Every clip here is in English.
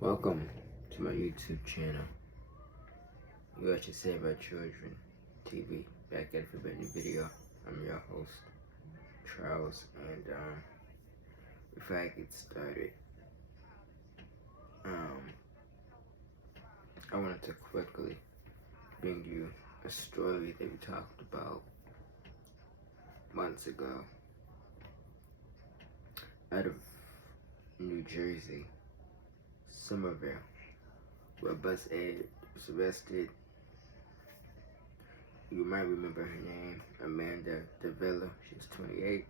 Welcome to my YouTube channel. You Got to Say About Children TV. Back at it for a new video. I'm your host, Charles, and before I get started, I wanted to quickly bring you a story that we talked about months ago out of New Jersey, Somerville, where a bus aide was arrested. You might remember her name, Amanda Davila. She was 28.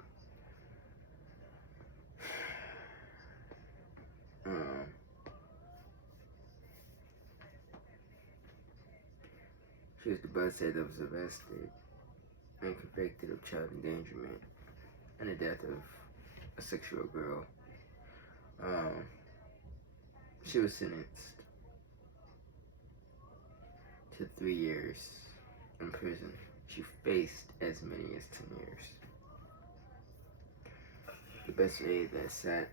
She was the bus aide that was arrested and convicted of child endangerment and the death of a 6-year-old girl. She was sentenced to 3 years in prison. She faced as many as 10 years. The bus aide that sat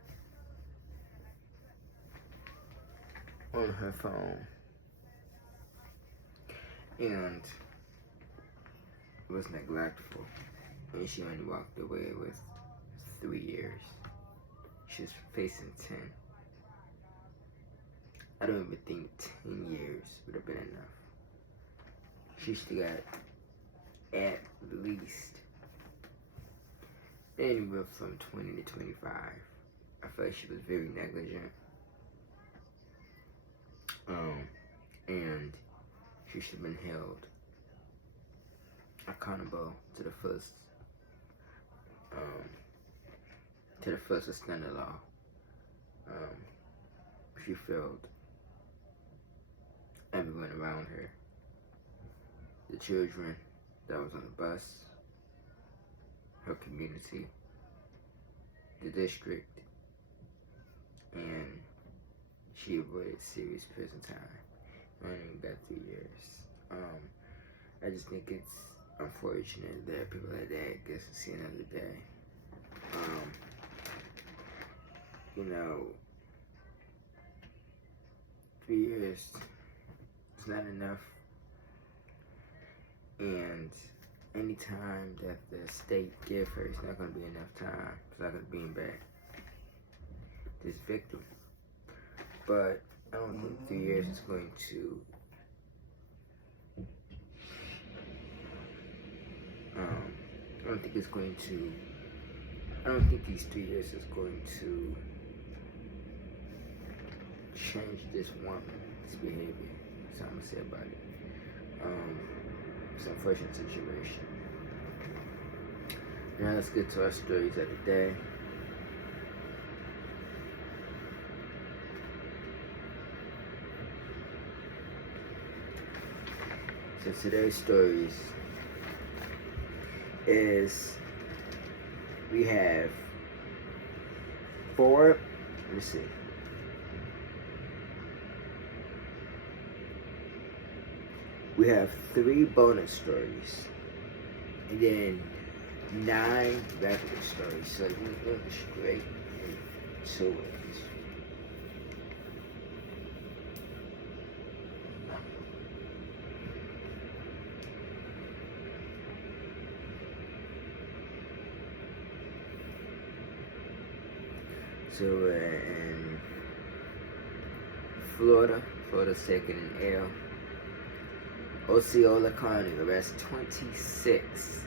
on her phone and was neglectful, and she only walked away with 3 years. She was facing 10. I don't even think 10 years would have been enough. She still got at least anywhere from 20 to 25. I feel like she was very negligent. And she should have been held accountable to the first extended law. She failed everyone around her. The children that was on the bus, her community, the district, and she avoided serious prison time. I only got 3 years. I just think it's unfortunate that people like that get to see another day. You know, 3 years is not enough, and any time that the state give her, it's not going to be enough time. It's not going to bring back this victim. But I don't think 3 years is going to I don't think these 3 years is going to change this woman's behavior. That's all I'm gonna say about it. It's an unfortunate situation. Now let's get to our stories of the day. So today's stories is we have we have 3 bonus stories and then 9 regular stories. So we're going straight into it. So in Florida's taking an L. Osceola County arrests 26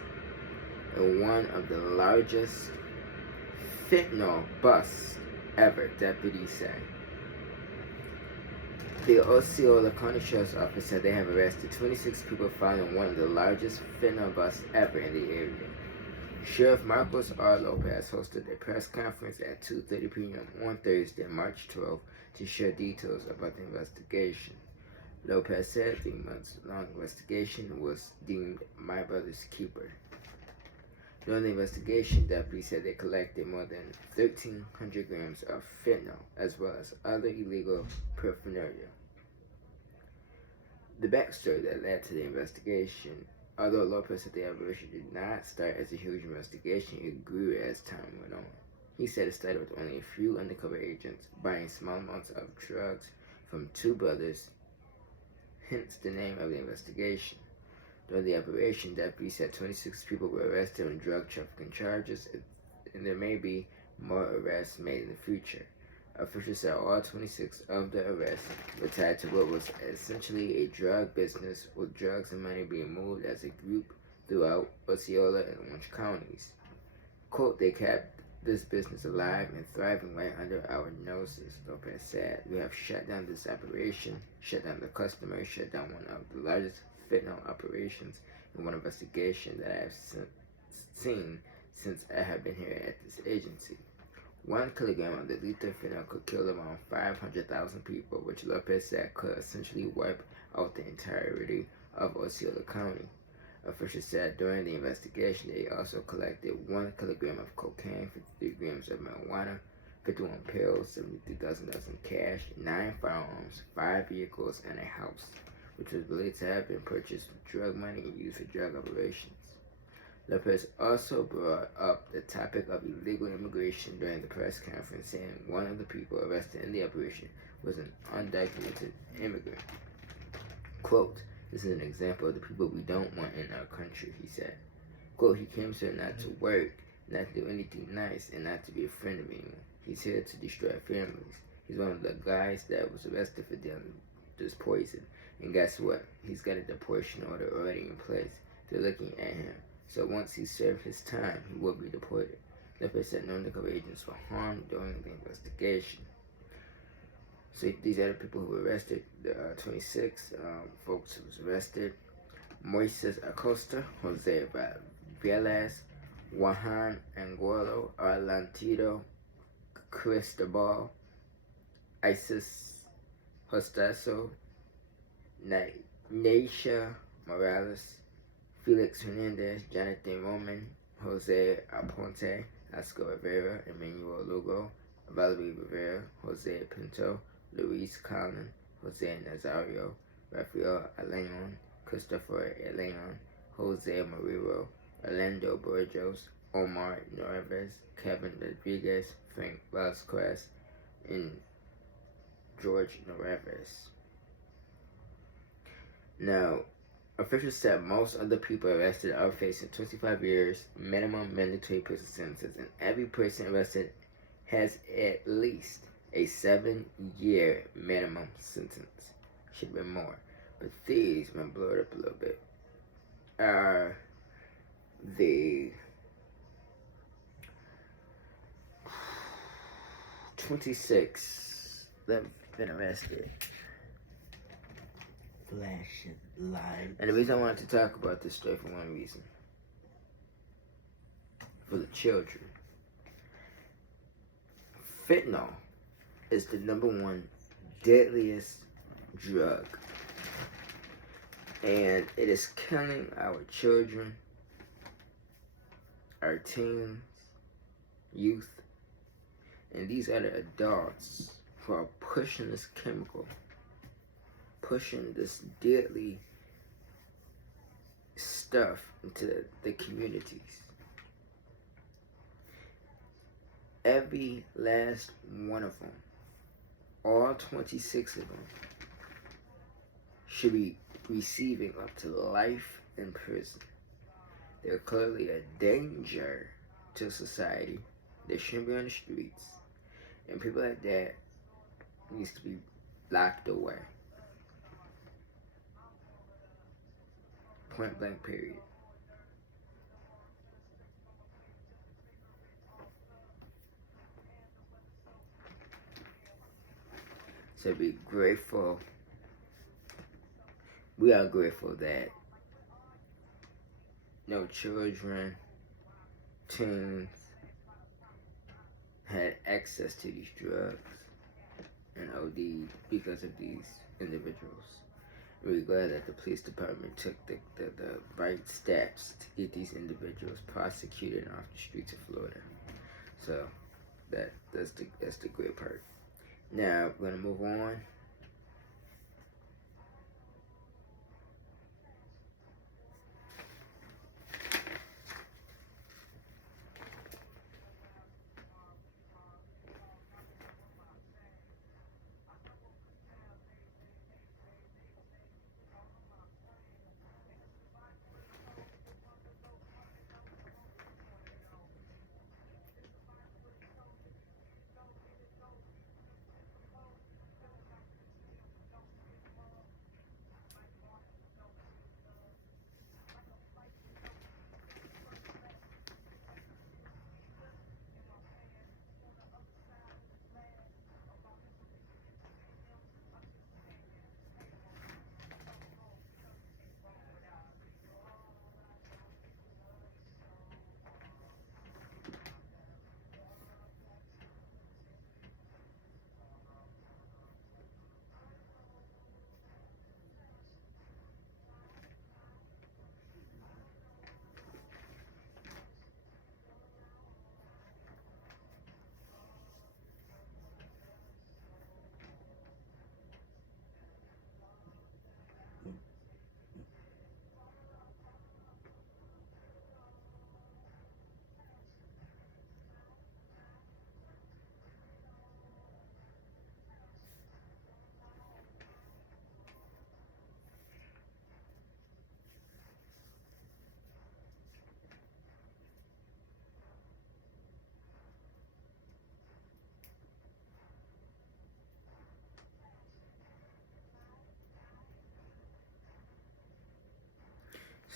in one of the largest fentanyl busts ever, deputies say. The Osceola County Sheriff's Office said they have arrested 26 people following one of the largest fentanyl busts ever in the area. Sheriff Marcos R. Lopez hosted a press conference at 2:30 p.m. on Thursday, March 12, to share details about the investigation. Lopez said the 3-month-long investigation was deemed my brother's keeper. During the investigation, deputies said they collected more than 1,300 grams of fentanyl, as well as other illegal paraphernalia. The backstory that led to the investigation: although Lopez said the operation did not start as a huge investigation, it grew as time went on. He said it started with only a few undercover agents buying small amounts of drugs from two brothers, hence the name of the investigation. During the operation, deputies said 26 people were arrested on drug trafficking charges, and there may be more arrests made in the future. Officials said all 26 of the arrests were tied to what was essentially a drug business, with drugs and money being moved as a group throughout Osceola and Orange counties. Quote, they kept this business alive and thriving right under our noses, Lopez said. We have shut down this operation, shut down the customer, shut down one of the largest fentanyl operations in one investigation that I have seen since I have been here at this agency. 1 kilogram of the lethal fentanyl could kill around 500,000 people, which Lopez said could essentially wipe out the entirety of Osceola County. Officials said during the investigation they also collected 1 kilogram of cocaine, 53 grams of marijuana, 51 pills, 73,000 in cash, 9 firearms, 5 vehicles, and a house, which was believed to have been purchased with drug money and used for drug operations. Lopez also brought up the topic of illegal immigration during the press conference, saying one of the people arrested in the operation was an undocumented immigrant. Quote, this is an example of the people we don't want in our country, he said. Quote, he came here not to work, not to do anything nice, and not to be a friend of anyone. He's here to destroy families. He's one of the guys that was arrested for dealing with this poison. And guess what? He's got a deportation order already in place. They're looking at him. So once he served his time, he will be deported. Lopez said no undercover agents were harmed during the investigation. So these are the people who were arrested. There are 26 folks who was arrested. Moises Acosta, Jose Velez, Juan Angulo, Orlando Cristobal, Isis Hostaso, Naisha Morales, Felix Hernandez, Jonathan Roman, Jose Aponte, Oscar Rivera, Emmanuel Lugo, Valerie Rivera, Jose Pinto, Luis Collin, Jose Nazario, Rafael Aleon, Christopher Aleon, Jose Mariro, Orlando Burgos, Omar Norves, Kevin Rodriguez, Frank Vasquez, and George Norves. Now, officials said most of the people arrested are facing 25 years minimum mandatory prison sentences, and every person arrested has at least a 7-year minimum sentence. Should be more, but these, I'm gonna blow it up a little bit, are the 26 that have been arrested. Flashing lights. And the reason I wanted to talk about this story for one reason. For the children. Fentanyl is the #1 deadliest drug. And it is killing our children, our teens, youth. And these are the adults who are pushing this chemical, pushing this deadly stuff into the communities. Every last one of them, all 26 of them, should be receiving up to life in prison. They're clearly a danger to society. They shouldn't be on the streets. And people like that needs to be locked away. Point blank, period. So be grateful. We are grateful that no children, teens had access to these drugs and OD because of these individuals. We're glad that the police department took the right steps to get these individuals prosecuted off the streets of Florida. So that's the great part. Now we're gonna move on.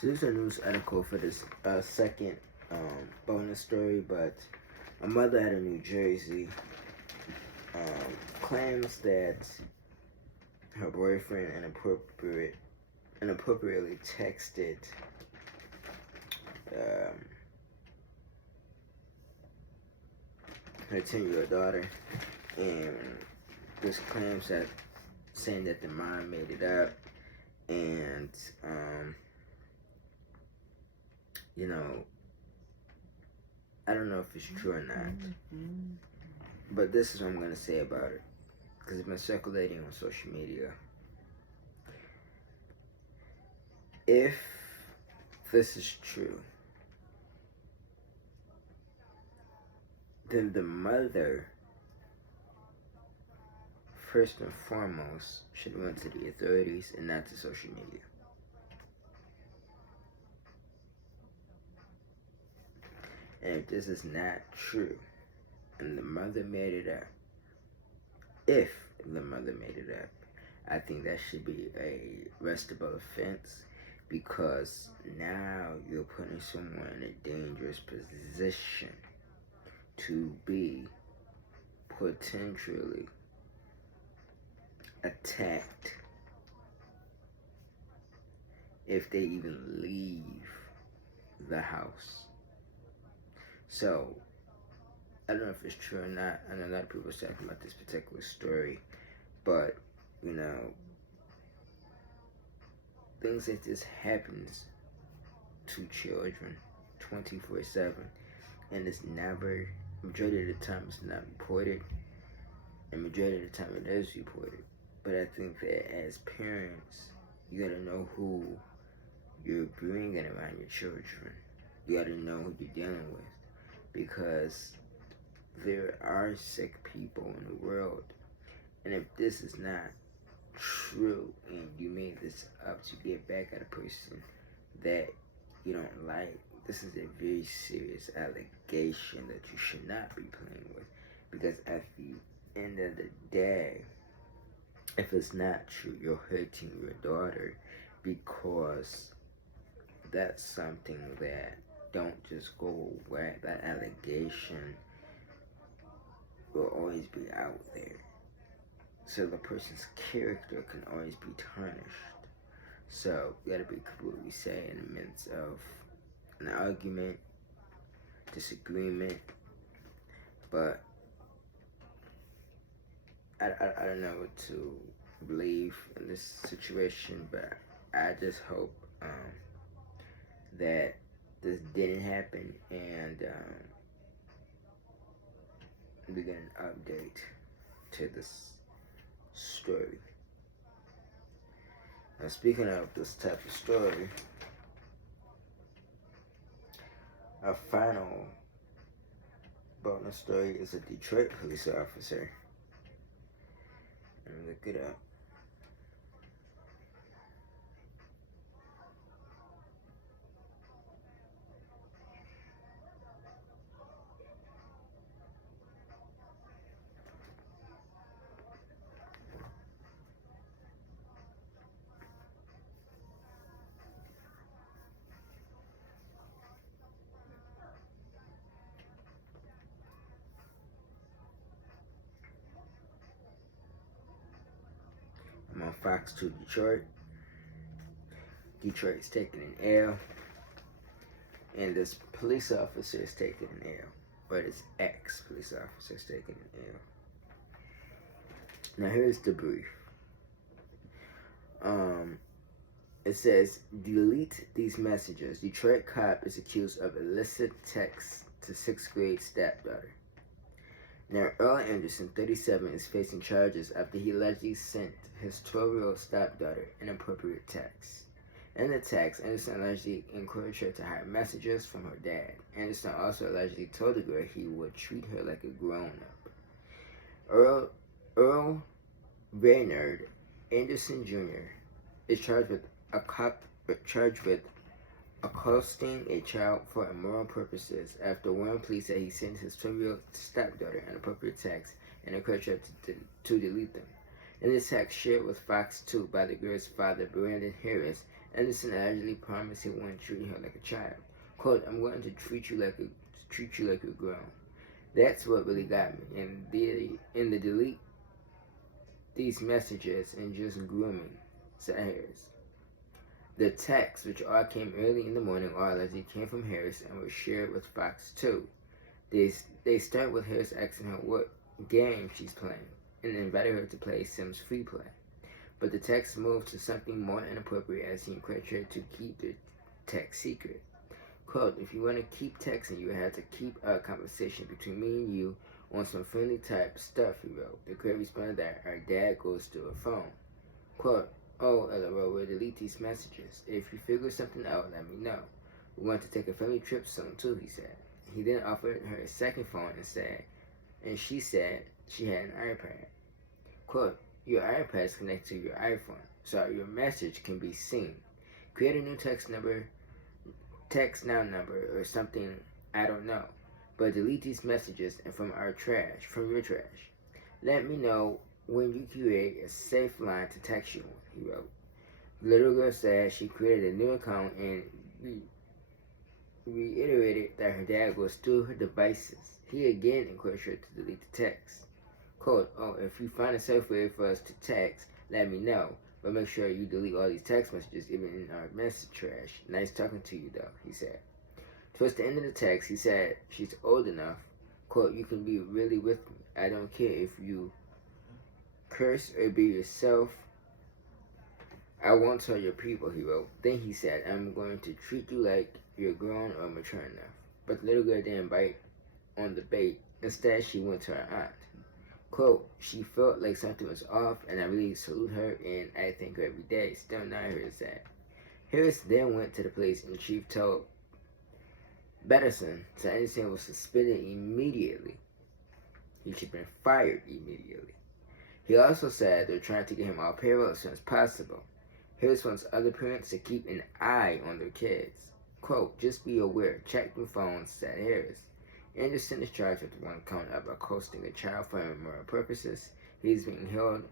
So this is a news article for this second bonus story, but a mother out of New Jersey claims that her boyfriend inappropriately texted her 10-year-old daughter, and this claims that saying that the mom made it up, and you know, I don't know if it's true or not, but this is what I'm gonna say about it, because it's been circulating on social media. If this is true, then the mother, first and foremost, should run to the authorities and not to social media. And if this is not true, and the mother made it up, if the mother made it up, I think that should be a arrestable offense, because now you're putting someone in a dangerous position to be potentially attacked if they even leave the house. So, I don't know if it's true or not. I know a lot of people are talking about this particular story, but, you know, things like this happens to children 24/7, and it's never, majority of the time it's not reported, and majority of the time it is reported. But I think that as parents, you gotta know who you're bringing around your children. You gotta know who you're dealing with, because there are sick people in the world, and if this is not true and you made this up to get back at a person that you don't like, this is a very serious allegation that you should not be playing with, because at the end of the day, if it's not true, you're hurting your daughter, because that's something that don't just go away. That allegation will always be out there. So the person's character can always be tarnished. So you gotta be careful what we say in the midst of an argument, disagreement. But I don't know what to believe in this situation, but I just hope that this didn't happen, and we get an update to this story. Now, speaking of this type of story, our final bonus story is a Detroit police officer. Let me look it up. I'm on Fox 2 Detroit. Detroit's taking an L, and this police officer is taking an L, or this ex-police officer is taking an L. Now here's the brief. It says, delete these messages. Detroit cop is accused of illicit text to 6th grade stepdaughter. Now, Earl Anderson, 37, is facing charges after he allegedly sent his 12-year-old stepdaughter inappropriate texts. In the text, Anderson allegedly encouraged her to hide messages from her dad. Anderson also allegedly told the girl he would treat her like a grown-up. Earl Raynard Anderson Jr. is charged with accosting a child for immoral purposes after warning police that he sent his 12-year-old stepdaughter inappropriate texts and encouraged her to delete them. In the text shared with Fox 2 by the girl's father, Brandon Harris, Anderson allegedly promised he wouldn't treat her like a child. Quote, I'm going to treat you like you're grown. That's what really got me. And the delete these messages and just grooming, said Harris. The texts, which all came early in the morning, all allegedly came from Harris and were shared with Fox 2. They start with Harris asking her what game she's playing and invited her to play Sims Free Play. But the text moved to something more inappropriate as he encouraged her to keep the text secret. Quote, if you want to keep texting, you have to keep a conversation between me and you on some friendly type stuff, he wrote. The girl responded that our dad goes through her phone. Quote, oh, LOL, we'll delete these messages. If you figure something out, let me know. We want to take a family trip soon, too, he said. He then offered her a second phone and she said she had an iPad. Quote, your iPad is connected to your iPhone, so your message can be seen. Create a new text now number or something, I don't know. But delete these messages and from your trash. Let me know when you create a safe line to text you on, he wrote. The little girl said she created a new account and reiterated that her dad goes through her devices. He again encouraged her to delete the text. Quote, oh, if you find a safe way for us to text, let me know. But make sure you delete all these text messages, even in our message trash. Nice talking to you, though, he said. Towards the end of the text, he said she's old enough. Quote, you can be really with me. I don't care if you curse or be yourself. I won't tell your people, he wrote. Then he said, I'm going to treat you like you're grown or mature enough. But the little girl didn't bite on the bait. Instead, she went to her aunt. Quote, she felt like something was off, and I really salute her, and I thank her every day. Still not Harris said. Harris then went to the police, and the chief told Bettison that Anderson was suspended immediately. He should have been fired immediately. He also said they're trying to get him off payroll as soon as possible. Harris wants other parents to keep an eye on their kids. Quote, just be aware, check your phones, said Harris. Anderson is charged with one count of accosting a child for immoral purposes. He's being held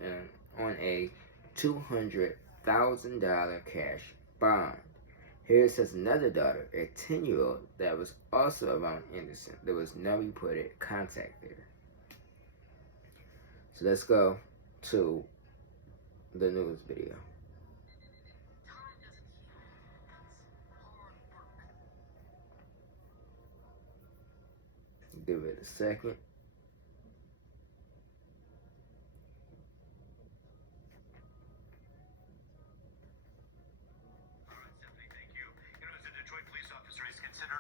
on a $200,000 cash bond. Harris has another daughter, a 10-year-old, that was also around Anderson. There was no reported contact there. So let's go to the news video. Give it a second.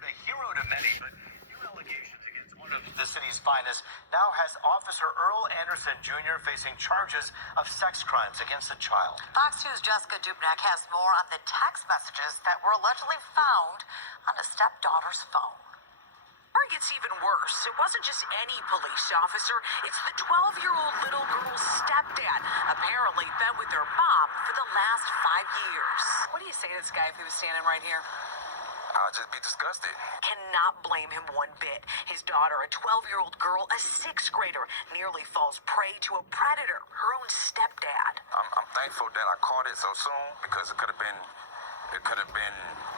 A hero to many, but new allegations against one of the city's finest now has Officer Earl Anderson Jr. facing charges of sex crimes against a child. Fox 2's Jessica Dubnak has more on the text messages that were allegedly found on a stepdaughter's phone. Or it gets even worse. It wasn't just any police officer. It's the 12-year-old little girl's stepdad, apparently been with her mom for the last 5 years. What do you say to this guy if he was standing right here? I'll just be disgusted. Cannot blame him one bit. His daughter, a 12-year-old girl, a 6th grader, nearly falls prey to a predator, her own stepdad. I'm thankful that I caught it so soon because it could have been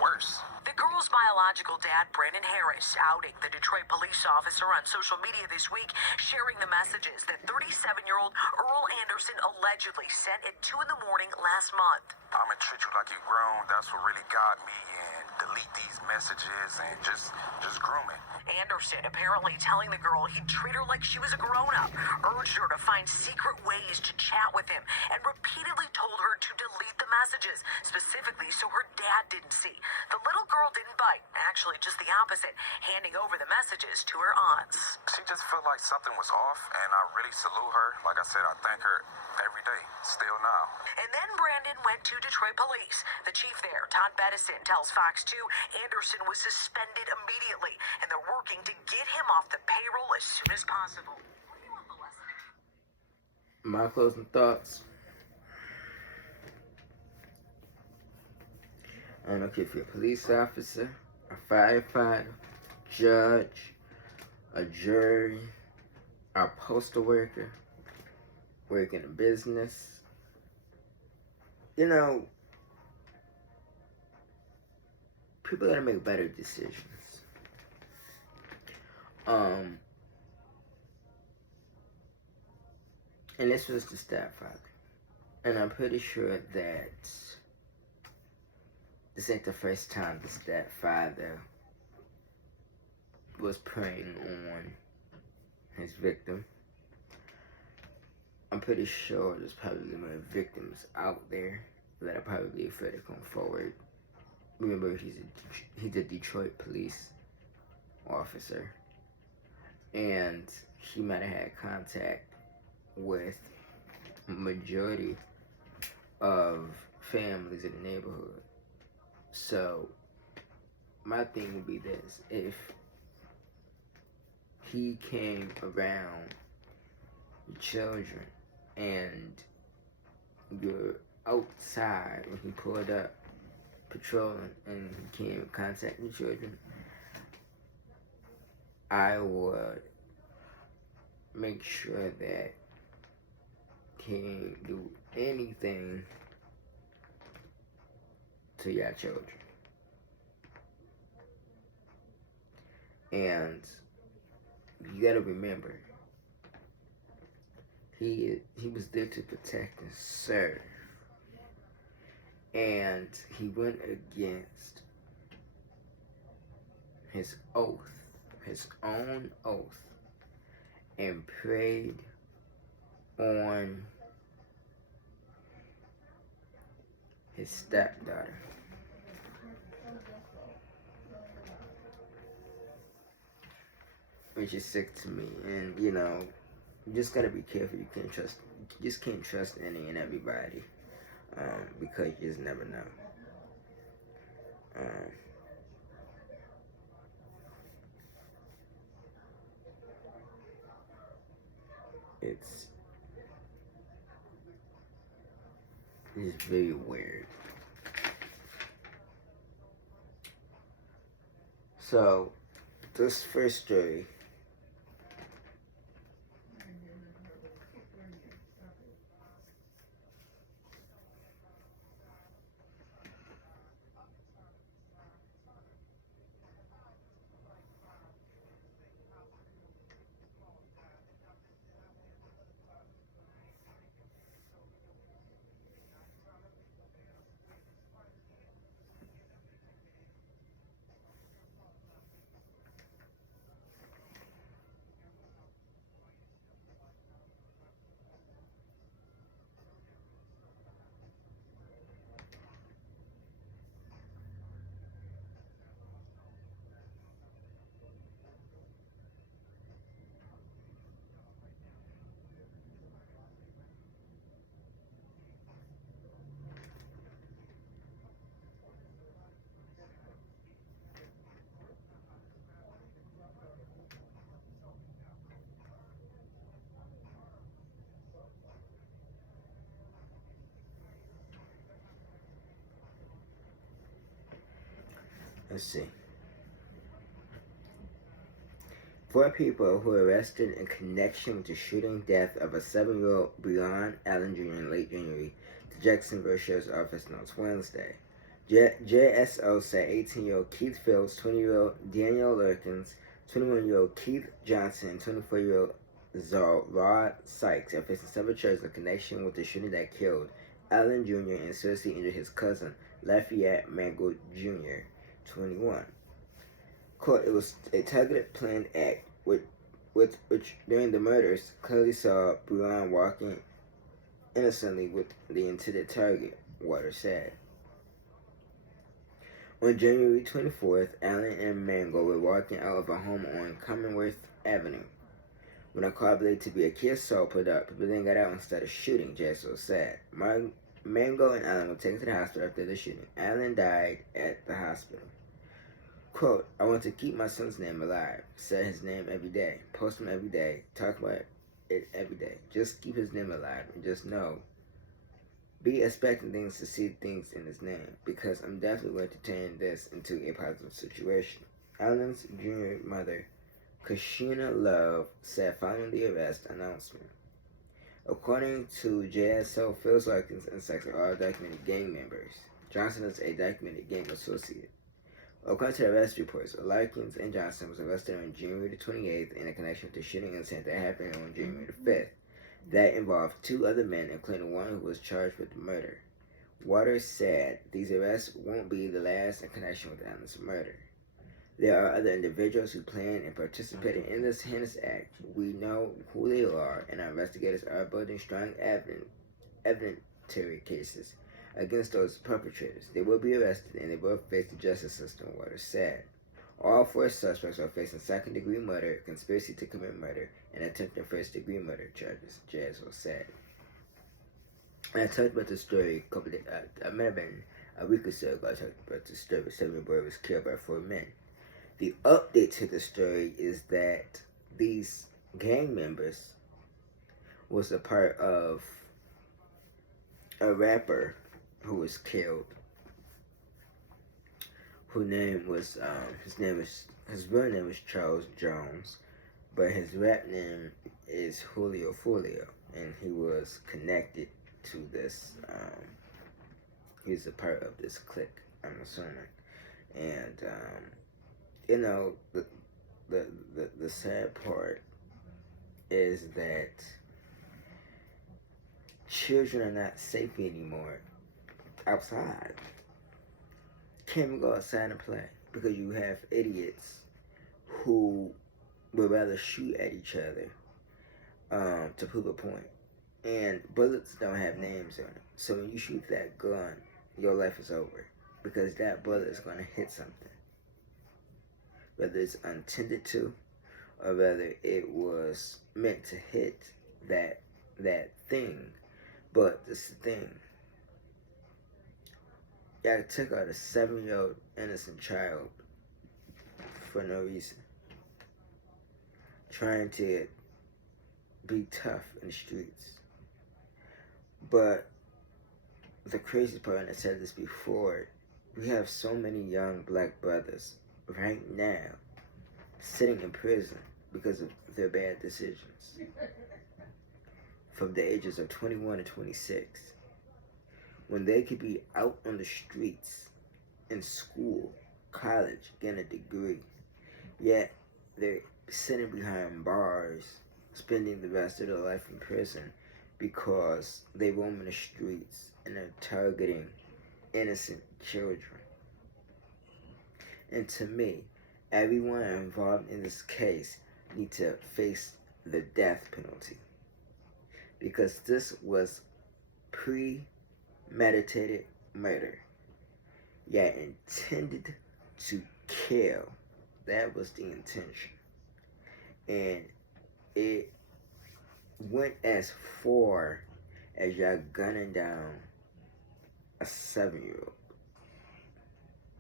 worse. The girl's biological dad, Brandon Harris, outing the Detroit police officer on social media this week, sharing the messages that 37-year-old Earl Anderson allegedly sent at 2 in the morning last month. I'm gonna treat you like you're grown. That's what really got me, and delete these messages and just grooming. Anderson apparently telling the girl he'd treat her like she was a grown-up, urged her to find secret ways to chat with him, and repeatedly told her to delete the messages, specifically so her dad didn't see. The little girl didn't bite, actually just the opposite, handing over the messages to her aunts. She just felt like something was off, and I really salute her. Like I said, I thank her every day, still now. And then Brandon went to Detroit police. The chief there, Todd Bettison, tells Fox 2 Anderson was suspended immediately, and they're working to get him off the payroll as soon as possible. What do you want the lesson? My closing thoughts. I don't care if you're a police officer, a firefighter, judge, a jury, a postal worker, working in business. You know, people gotta make better decisions. And this was the stepfather. And I'm pretty sure that this ain't the first time the stepfather was preying on his victim. I'm pretty sure there's probably more victims out there that are probably afraid to come forward. Remember, he's a Detroit police officer, and he might have had contact with majority of families in the neighborhood. So my thing would be this: if he came around the children and you're outside when he pulled up patrolling and he came in contact with children, I would make sure that he didn't do anything to your children. And you gotta remember, he was there to protect and serve. And he went against his oath, his own oath, and preyed on his stepdaughter. Which is sick to me. And you know, you just gotta be careful. You just can't trust any and everybody. Because you just never know. It's very weird. So, this first story, let's see. 4 people who were arrested in connection with the shooting death of a 7-year-old Breon Allen Jr. in late January, the Jacksonville Sheriff's Office announced Wednesday. JSO said 18-year-old Keith Phillips, 20-year-old Daniel Lurkins, 21-year-old Keith Johnson, and 24-year-old Rod Sykes are facing several charges in connection with the shooting that killed Allen Jr. and seriously injured his cousin, Lafayette Mangle Jr., 21. Quote, it was a targeted planned act which during the murders clearly saw Breon walking innocently with the intended target, Waters said. On January 24th, Allen and Mangle were walking out of a home on Commonwealth Avenue when a car believed to be a Kia Soul pulled up. People then got out and started shooting, JSO said. Mangle and Allen were taken to the hospital after the shooting. Allen died at the hospital. Quote, I want to keep my son's name alive. Say his name every day. Post him every day. Talk about it every day. Just keep his name alive and just know. Be expecting things to see things in his name, because I'm definitely going to turn this into a positive situation. Allen's junior mother, Kashina Love, said following the arrest announcement. According to JSO, Phil Larkins and Sykes are all documented gang members. Johnson is a documented gang associate. According to the arrest reports, Larkins and Johnson was arrested on January the 28th in a connection with the shooting incident that happened on January the 5th. That involved two other men, including one who was charged with murder. Waters said these arrests won't be the last in connection with Allen's murder. There are other individuals who planned and participated in this heinous act. We know who they are, and our investigators are building strong evidentiary cases against those perpetrators. They will be arrested and they will face the justice system, Waters said. All four suspects are facing second-degree murder, conspiracy to commit murder, and attempted first-degree murder charges, Jaswell said. And I talked about this story a couple days, it might have been a week or so ago. I talked about this story where 7-year-old boy was killed by 4 men. The update to the story is that these gang members was a part of a rapper who was killed, whose name was his real name was Charles Jones, but his rap name is Julio Folio, and he was connected to this. He's a part of this clique, I'm assuming, and you know, the sad part is that children are not safe anymore outside. Can't even go outside and play because you have idiots who would rather shoot at each other to prove a point. And bullets don't have names on it. So when you shoot that gun, your life is over because that bullet is going to hit something. Whether it's intended to or whether it was meant to hit that thing. But this is the thing. Y'all took out a 7-year-old innocent child for no reason. Trying to be tough in the streets. But the crazy part, and I said this before, we have so many young black brothers right now sitting in prison because of their bad decisions. From the ages of 21 to 26. When they could be out on the streets, in school, college, getting a degree. Yet, they're sitting behind bars, spending the rest of their life in prison because they roam in the streets and are targeting innocent children. And to me, everyone involved in this case needs to face the death penalty. Because this was premeditated murder. Yet intended to kill. That was the intention. And it went as far as y'all gunning down a 7-year-old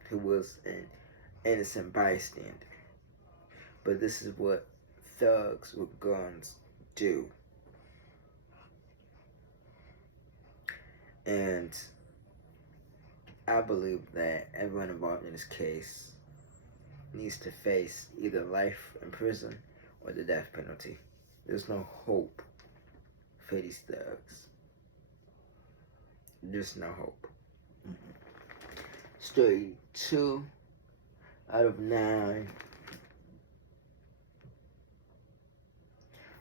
who was an innocent bystander. But this is what thugs with guns do. And I believe that everyone involved in this case needs to face either life in prison or the death penalty. There's no hope for these thugs. There's no hope. Story 2 out of 9.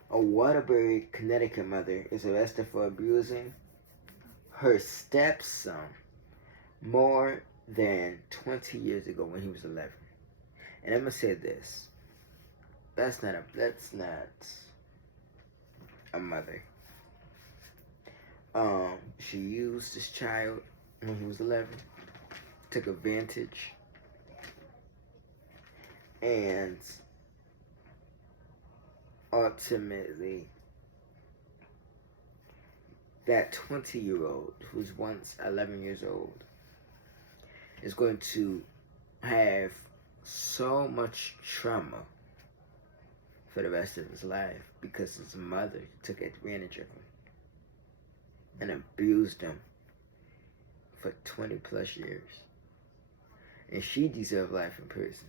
A Waterbury, Connecticut mother is arrested for abusing her stepson more than 20 years ago when he was 11. And I'm gonna say this. That's not a mother. She used this child when he was 11, took advantage, and ultimately that 20-year-old who's once 11 years old is going to have so much trauma for the rest of his life because his mother took advantage of him and abused him for 20 plus years. And she deserved life in prison.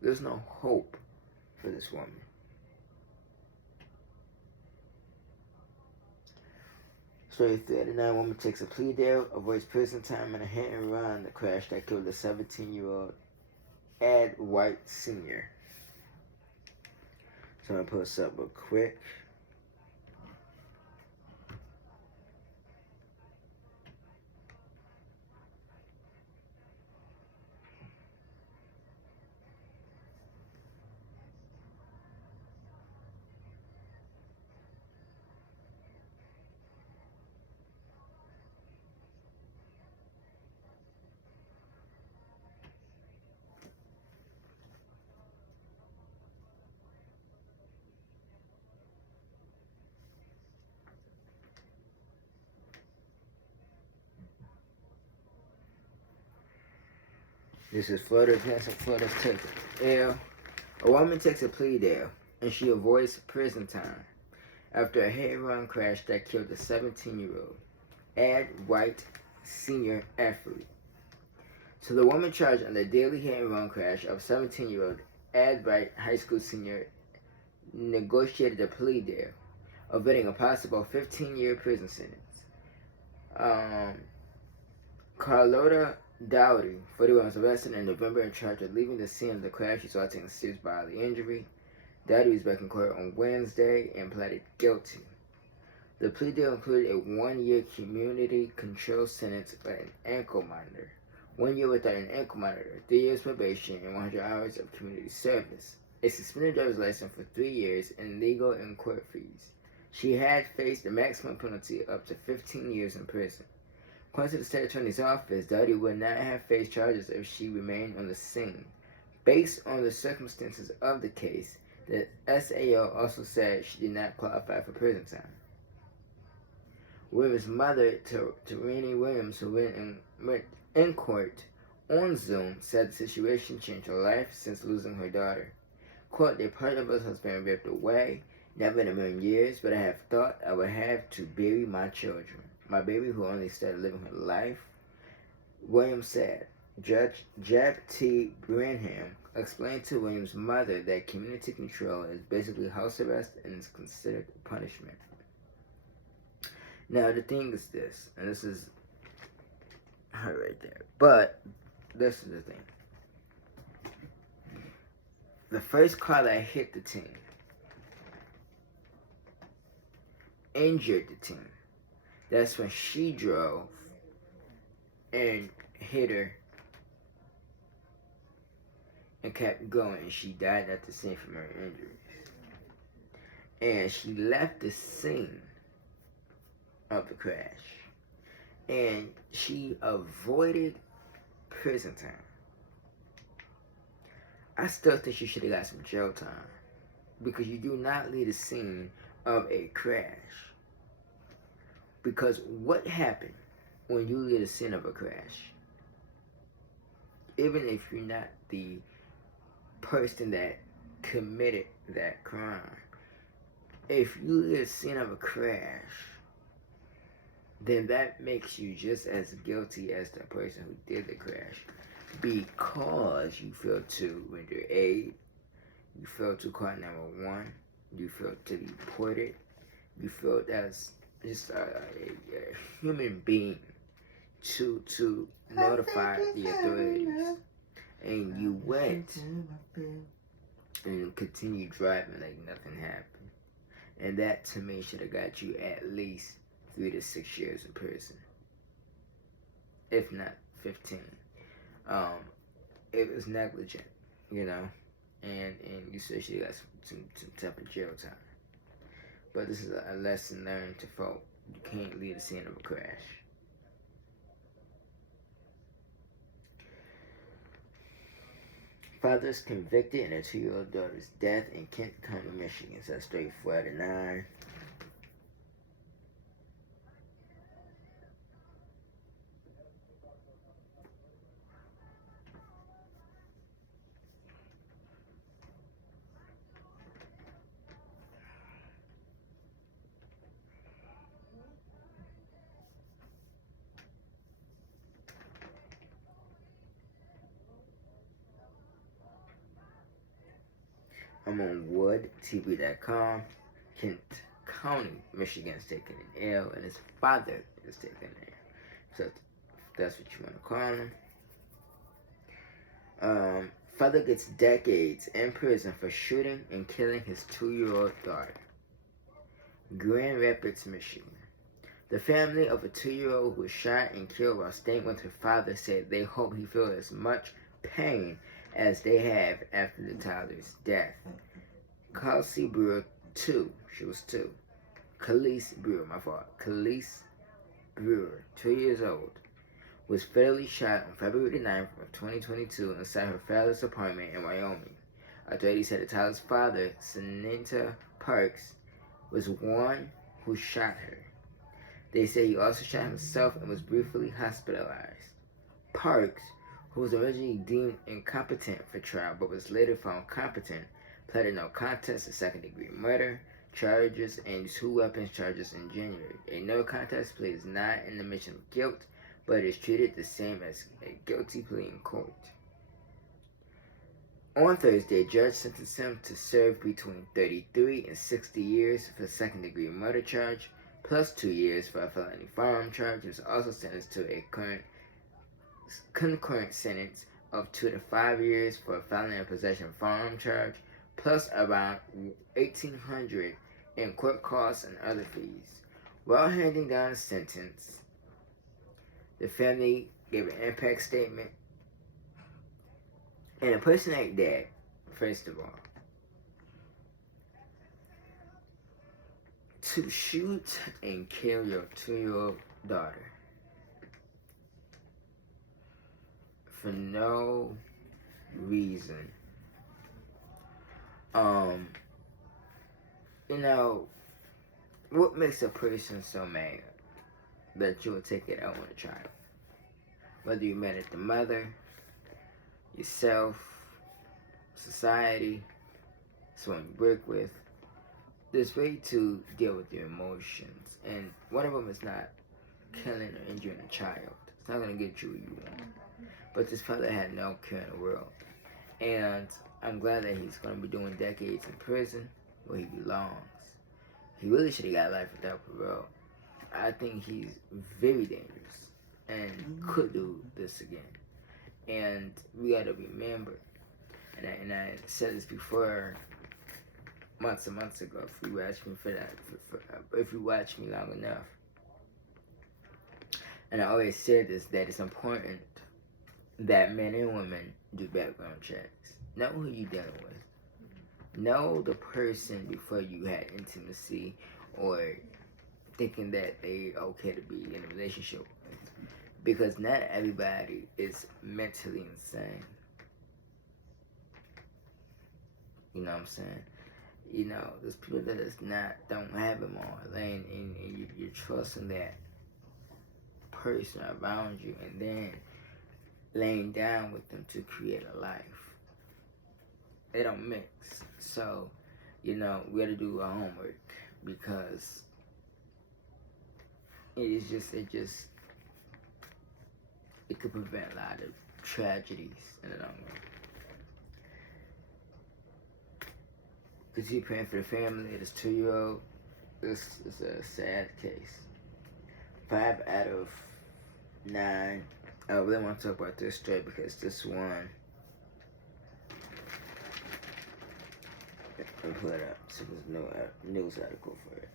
There's no hope for this woman. Story 39, woman takes a plea deal, avoids prison time in a hit and run that crash that killed a 17-year-old Ed White Sr. So I'm going to pull this up real quick. This is Florida, Florida's took L. A woman takes a plea deal, and she avoids prison time after a head-on crash that killed a 17-year-old Ed White Sr. athlete. So the woman charged on the deadly hit-and-run crash of 17-year-old Ed White High School senior negotiated a plea deal, avoiding a possible 15-year prison sentence. Carlotta Dowdy, 41, was arrested in November and charged with leaving the scene of the crash resulting in serious bodily injury. Dowdy was back in court on Wednesday and pleaded guilty. The plea deal included a 1-year community control sentence for an ankle monitor, 1 year without an ankle monitor, 3 years probation, and 100 hours of community service, a suspended driver's license for 3 years, and legal and court fees. She had faced a maximum penalty up to 15 years in prison. According to the state attorney's office, Dowdy would not have faced charges if she remained on the scene. Based on the circumstances of the case, the SAO also said she did not qualify for prison time. Williams' mother, Tarani Williams, who went in court on Zoom, said the situation changed her life since losing her daughter. Quote, "A part of us has been ripped away, never in a million years, but I have thought I would have to bury my children. My baby who only started living her life," Williams said. Judge Jeb T. Branham explained to Williams' mother that community control is basically house arrest and is considered punishment. Now, the thing is this, and this is her right there, but this is the thing. The first car that hit the teen injured the teen. That's when she drove and hit her and kept going, and she died at the scene from her injuries. And she left the scene of the crash, and she avoided prison time. I still think she should have got some jail time, because you do not leave the scene of a crash. Because what happened when you leave the scene of a crash? Even if you're not the person that committed that crime, if you leave the scene of a crash, then that makes you just as guilty as the person who did the crash, because you failed to render aid, you failed to call 911, you failed to report it, you failed as just a human being to notify the authorities, and you went and continued driving like nothing happened. And that, to me, should have got you at least 3 to 6 years in prison, if not 15. It was negligent, you know, and you said she got some type of jail time. But this is a lesson learned to folk. You can't leave the scene of a crash. Fathers convicted in a 2-year-old daughter's death in Kent County, Michigan. So that's story 4 out of 9. I'm on woodtv.com. Kent County, Michigan is taking an L, and his father is taking an L. So that's what you want to call him. Father gets decades in prison for shooting and killing his 2-year-old daughter. Grand Rapids, Michigan. The family of a 2-year-old who was shot and killed while staying with her father said they hope he feels as much pain as they have after the toddler's death. Kelsey Brewer, 2. She was 2. Khalees Brewer, Khalees Brewer, 2 years old, was fatally shot on February 9th of 2022 inside her father's apartment in Wyoming. Authorities said the toddler's father, Sanenta Parks, was one who shot her. They say he also shot himself and was briefly hospitalized. Parks, who was originally deemed incompetent for trial but was later found competent, pleaded no contest to second-degree murder charges and 2 weapons charges in January. A no contest plea is not an admission of guilt, but is treated the same as a guilty plea in court. On Thursday, a judge sentenced him to serve between 33 and 60 years for the second-degree murder charge, plus 2 years for a felony firearm charge. He was also sentenced to a concurrent sentence of 2 to 5 years for a felony in possession of firearm charge, plus around $1,800 in court costs and other fees. While handing down the sentence, the family gave an impact statement. And a person like that, first of all, to shoot and kill your 2-year-old daughter for no reason, what makes a person so mad that you will take it out on a child? Whether you're mad at the mother, yourself, society, someone you work with, there's a way to deal with your emotions, and one of them is not killing or injuring a child. It's not going to get you what you want. But this father had no care in the world, and I'm glad that he's going to be doing decades in prison where he belongs. He really should have got life without parole. I think he's very dangerous and could do this again. And we got to remember, and I said this before, months and months ago, if you watch me if you watch me long enough, and I always said this, that it's important that men and women do background checks. Know who you're dealing with. Know the person before you had intimacy or thinking that they're okay to be in a relationship with. Because not everybody is mentally insane. You know what I'm saying? There's people that don't have them all, and you're trusting that person around you, and then laying down with them to create a life. They don't mix. So, we gotta do our homework, because it could prevent a lot of tragedies in the long run. Continue praying for the family of this 2-year-old. This is a sad case. 5 out of 9. I really want to talk about this story because this one. Let me pull it up. So there's no news article for it.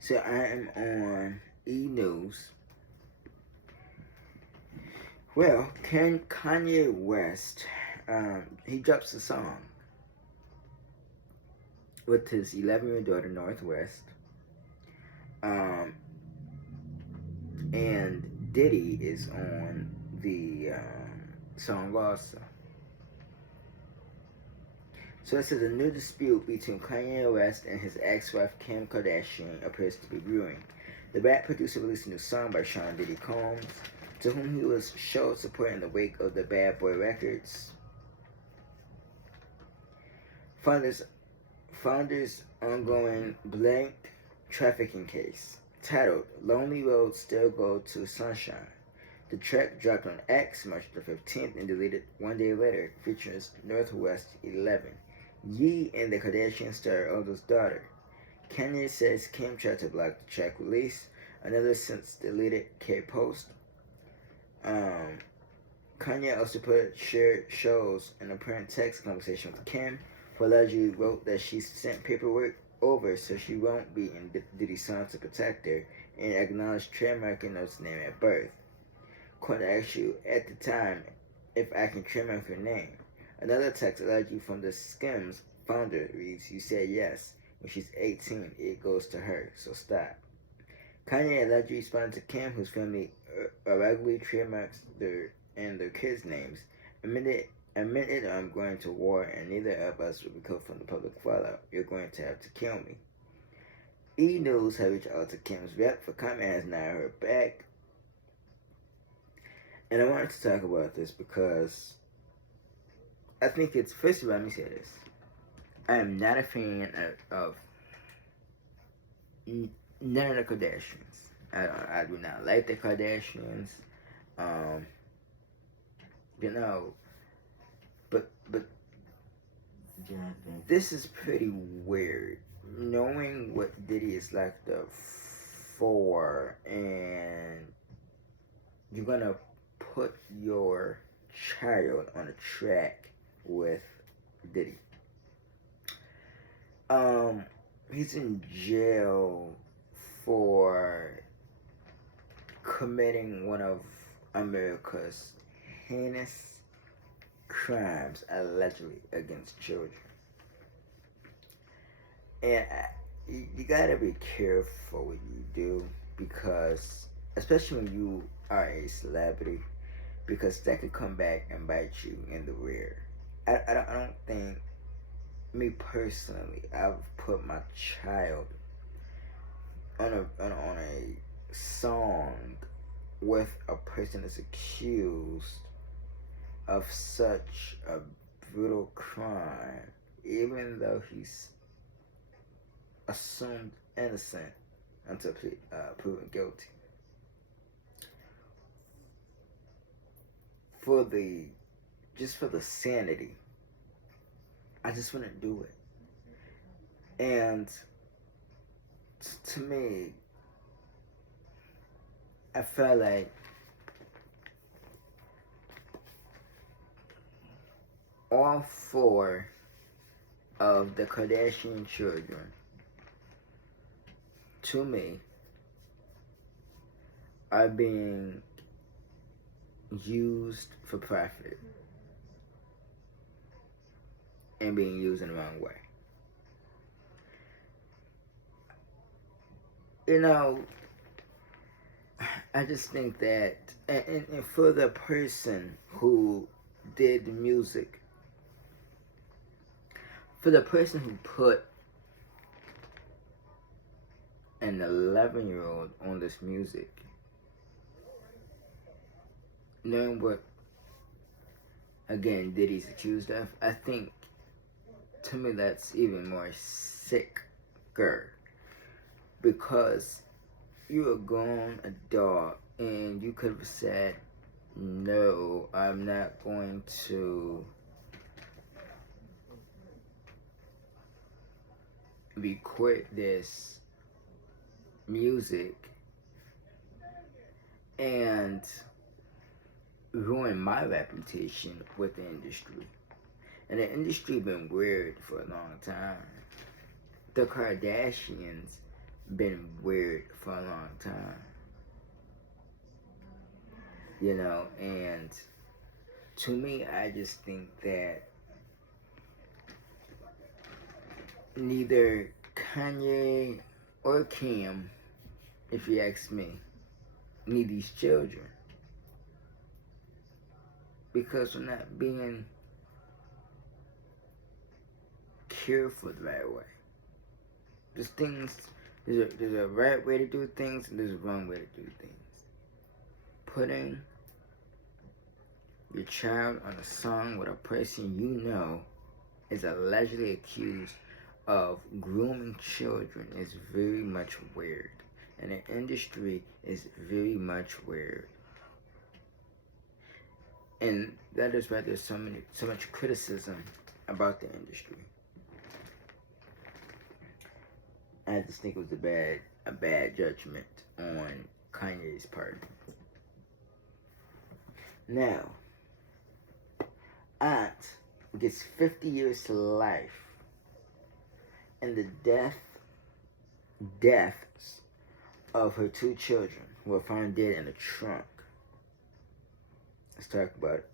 So I am on E-News. Well, Kanye West, he drops a song with his 11-year-old daughter, Northwest. And Diddy is on the song also. So it says a new dispute between Kanye West and his ex-wife Kim Kardashian appears to be brewing. The rap producer released a new song by Sean Diddy Combs, to whom he was showed support in the wake of the Bad Boy Records founders' ongoing blank trafficking case, titled Lonely Roads Still Go to Sunshine. The track dropped on X March the 15th and deleted one day later, featuring Northwest 11, Ye and the Kardashian star oldest daughter. Kanye says Kim tried to block the track release. Another since deleted K post. Kanye also shared shows an apparent text conversation with Kim, who allegedly wrote that she sent paperwork over so she won't be in Diddy's song to protect her, and acknowledged trademarking Note's name at birth. Quinn asked you at the time if I can trademark your name. Another text allegedly from the Skims founder reads, "You said yes. When she's 18, it goes to her, so stop." Kanye allegedly responded to Kim, whose family regularly trademarks their kids' names, admitted I'm going to war and neither of us will be killed from the public fallout. You're going to have to kill me. E! News has reached out to Kim's rep for comment has not heard back. And I wanted to talk about this because I think it's, first of all, let me say this. I am not a fan of none of the Kardashians. I do not like the Kardashians. You know, but this is pretty weird. Knowing what Diddy is locked up for, and you're gonna put your child on a track with Diddy. He's in jail for committing one of America's heinous crimes, allegedly, against children. And you gotta be careful what you do, because, especially when you are a celebrity, because that could come back and bite you in the rear. I don't think, me personally, I've put my child on a song with a person that's accused of such a brutal crime, even though he's assumed innocent until proven guilty. For the sanity, I just wouldn't do it. And to me, I felt like all four of the Kardashian children, to me, are being used for profit and being used in the wrong way. You know, I just think that, and for the person who did the music, for the person who put an 11-year-old on this music, knowing what, again, Diddy's accused of, I think, to me, that's even more sicker, because you're a grown adult and you could have said, no, I'm not going to record this music and ruin my reputation with the industry. And the industry been weird for a long time. The Kardashians been weird for a long time. You know, and to me, I just think that neither Kanye or Kim, if you ask me, need these children because we're not being cared for the right way. There's a right way to do things and there's a wrong way to do things. Putting your child on a song with a person you know is allegedly accused of grooming children is very much weird. And the industry is very much weird. And that is why there's so much criticism about the industry. I just think it was a bad judgment on Kanye's part. Now, aunt gets 50 years to life, and the deaths of her 2 children who were found dead in a trunk. Let's talk about it.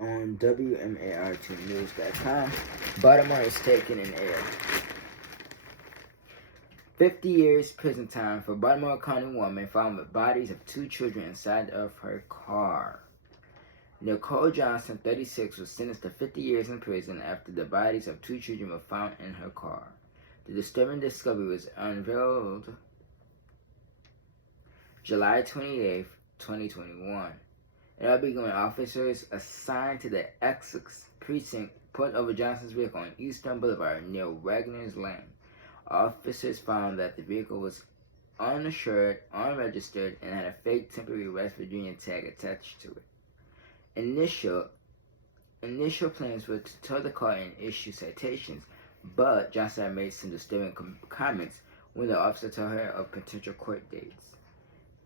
On WMAR2news.com, Baltimore is taken in air. 50 years prison time for Baltimore County woman found with bodies of 2 children inside of her car. Nicole Johnson, 36, was sentenced to 50 years in prison after the bodies of 2 children were found in her car. The disturbing discovery was unveiled July 28, 2021. It'll be when officers assigned to the Essex precinct pulled over Johnson's vehicle on Eastern Boulevard near Wagner's Lane. Officers found that the vehicle was uninsured, unregistered, and had a fake temporary West Virginia tag attached to it. Initial plans were to tow the car and issue citations, but Johnson had made some disturbing comments when the officer told her of potential court dates.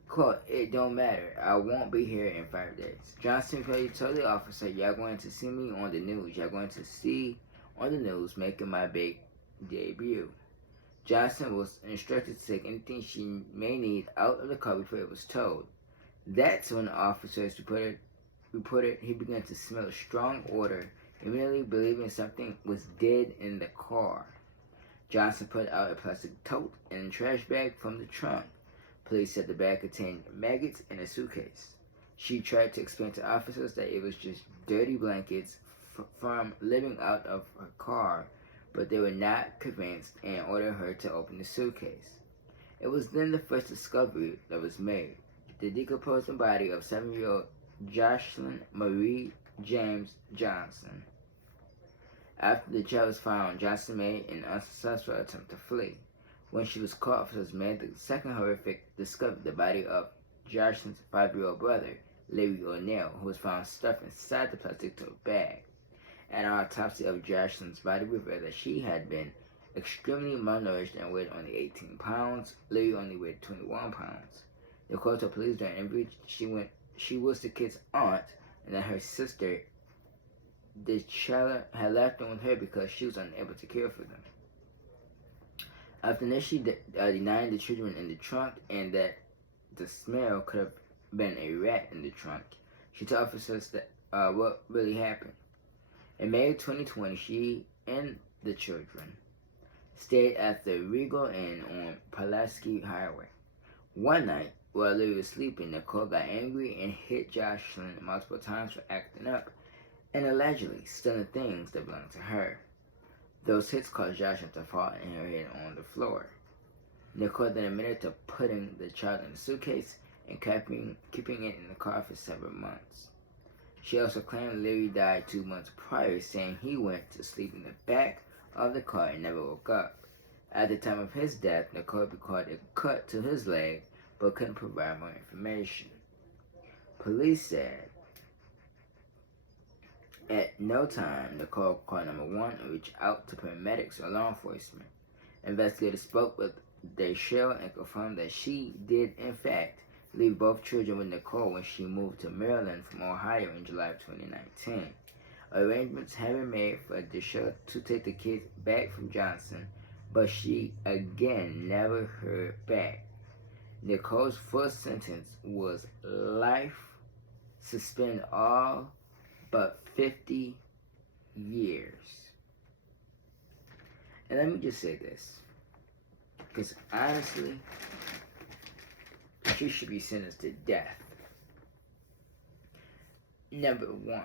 Quote, "It don't matter. I won't be here in 5 days." Johnson told the officer, "Y'all going to see me on the news. Y'all going to see on the news making my big debut." Johnson was instructed to take anything she may need out of the car before it was towed. That's when the officers reported he began to smell a strong odor, immediately believing something was dead in the car. Johnson put out a plastic tote and trash bag from the trunk. Police said the bag contained maggots in a suitcase. She tried to explain to officers that it was just dirty blankets from living out of her car, but they were not convinced and ordered her to open the suitcase. It was then the first discovery that was made: the decomposing body of 7-year-old Jocelyn Marie James Johnson. After the child was found, Johnson made an unsuccessful attempt to flee. When she was caught, officers made the second horrific discovery: the body of Jocelyn's 5-year-old brother, Larry O'Neill, who was found stuffed inside the plastic tote bag. An autopsy of Jocelyn's body revealed that she had been extremely malnourished and weighed only 18 pounds. Larry only weighed 21 pounds. Nicole told police during an interview she was the kid's aunt and that her sister, the child, had left them with her because she was unable to care for them. After initially denying the children in the trunk and that the smell could have been a rat in the trunk, she told officers that what really happened. In May 2020, she and the children stayed at the Regal Inn on Pulaski Highway. One night, while Larry was sleeping, Nicole got angry and hit Jocelyn multiple times for acting up and allegedly stealing things that belonged to her. Those hits caused Jocelyn to fall and her head on the floor. Nicole then admitted to putting the child in a suitcase and keeping it in the car for several months. She also claimed Larry died 2 months prior, saying he went to sleep in the back of the car and never woke up. At the time of his death, Nicole recorded a cut to his leg but couldn't provide more information. Police said at no time Nicole called 911 and reached out to paramedics or law enforcement. Investigators spoke with they share and confirm that she did, in fact, leave both children with Nicole when she moved to Maryland from Ohio in July of 2019. Arrangements have been made for Desha to take the kids back from Johnson, but she again never heard back. Nicole's first sentence was life, suspend all but 50 years. And let me just say this, because honestly, she should be sentenced to death. Number one.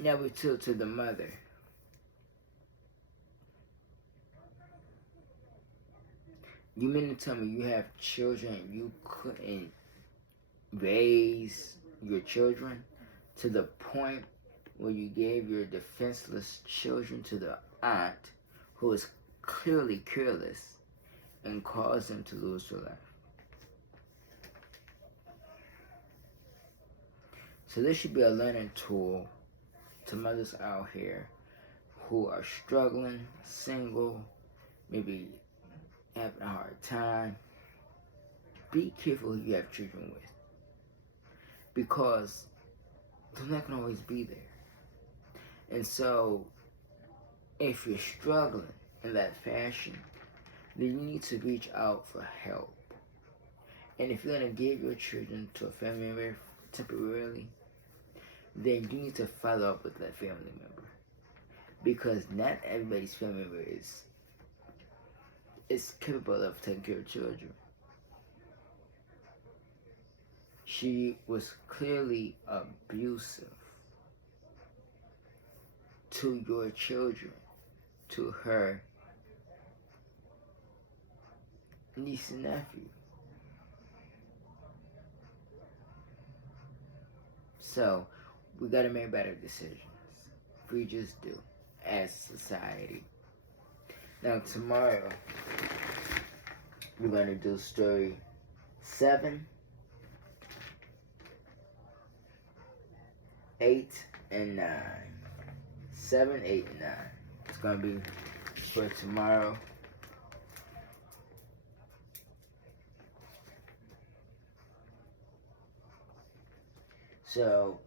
Number two, to the mother. You mean to tell me you have children, you couldn't raise your children to the point where you gave your defenseless children to the aunt who is clearly careless and caused them to lose their life? So this should be a learning tool to mothers out here who are struggling, single, maybe having a hard time. Be careful who you have children with, because they're not going to always be there. And so, if you're struggling in that fashion, then you need to reach out for help. And if you're going to give your children to a family member temporarily, then you need to follow up with that family member, because not everybody's family member is capable of taking care of children. She was clearly abusive to your children, to her niece and nephew. So, we gotta make better decisions. We just do, as a society. Now, tomorrow, we're gonna do story 7, 8, and 9. 7, 8, and 9. It's gonna be for tomorrow. So,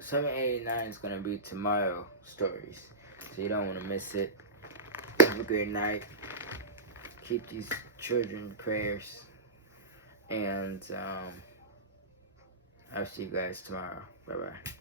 Seven, 8, and 9 is gonna be tomorrow stories, so you don't want to miss it. Have a great night. Keep these children in prayers, and I'll see you guys tomorrow. Bye bye.